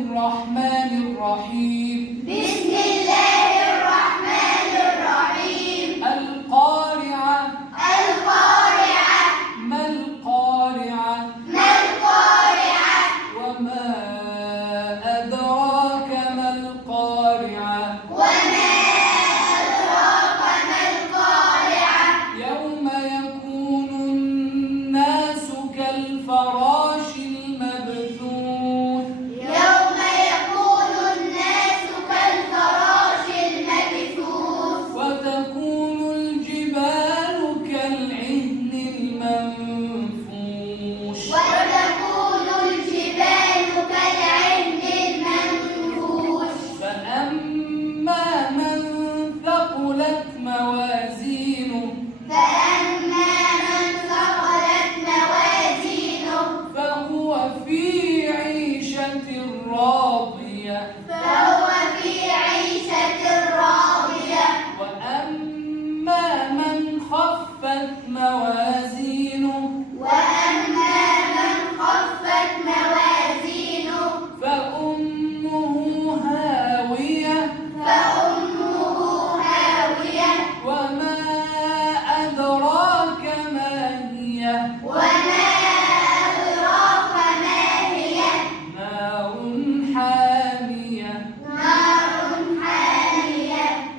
الرحمن الرحيم. بسم الله الرحمن الرحيم. القارعة. القارعة. ما القارعة؟ ما القارعة؟ وما أدراك ما القارعة؟ وما أدراك ما القارعة؟ يوم يكون الناس كالفراش المبثوث. يوم يكون الناس كالفراش المبثوث. وتكون الجبال كالعهن المنفوش. وتكون الجبال كالعهن المنفوش. فأما من ثقلت موازينه فأما من ثقلت موازينه فهو في عيشة راضية. فهو في عيشة راضية. وأما من خفت موازينه وأما من خفت موازينه فأمه هاوية. فأمه هاوية. وما أدراك ما هي. وما